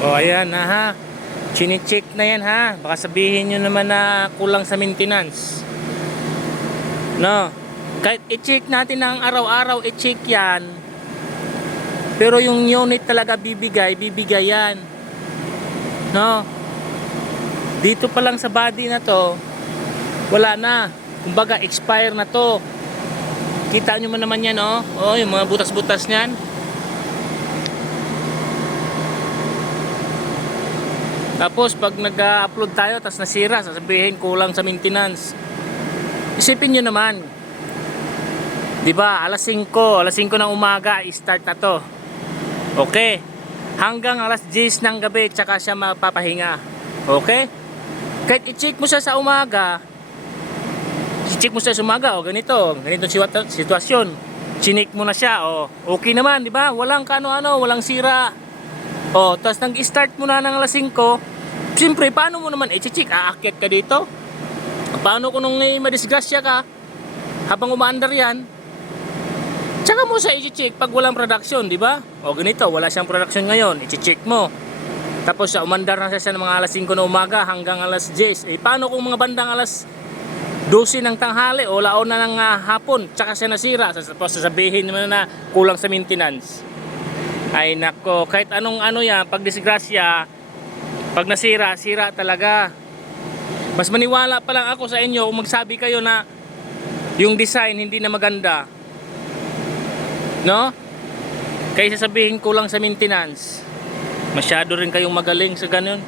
O ayan na ha. Chine-check na yan ha. Baka sabihin nyo naman na kulang sa maintenance. No. Kahit i-check natin ng araw-araw, i-check yan. Pero yung unit talaga bibigay yan. No. Dito pa lang sa body na to, wala na. Kumbaga expire na to. Kita nyo man naman yan, oh. Oh, yung mga butas-butas niyan. Tapos pag nag-upload tayo tapos nasira, sasabihin kulang sa maintenance. Isipin nyo naman, di ba, alas 5 ng umaga i-start na to. Okay, hanggang alas 10 ng gabi tsaka siya mapapahinga. Okay, kahit i-check mo siya sa umaga, o ganitong sitwasyon, chinik mo na siya, o okay naman, di ba, walang kano-ano, walang sira. O, tapos nag-start mo na ng alas 5, siyempre, paano mo naman i-check? Aakyat ka dito? Paano kung nung madisgrasya ka, habang umaandar yan, tsaka mo siya i-check pag walang production, di ba? O ganito, wala siyang production ngayon, i-check mo. Tapos umandar na siya ng mga alas 5 na umaga hanggang alas 10. Eh, paano kung mga bandang alas 12 ng tanghali o laon na ng hapon, tsaka siya nasira? Tapos sasabihin naman na kulang sa maintenance. Ay nako, kahit anong ano yan, pag disgrasya, pag nasira, sira talaga. Mas maniwala pa lang ako sa inyo kung magsabi kayo na yung design hindi na maganda, no? Kaya sasabihin kulang sa maintenance. Masyado rin kayong magaling sa ganun.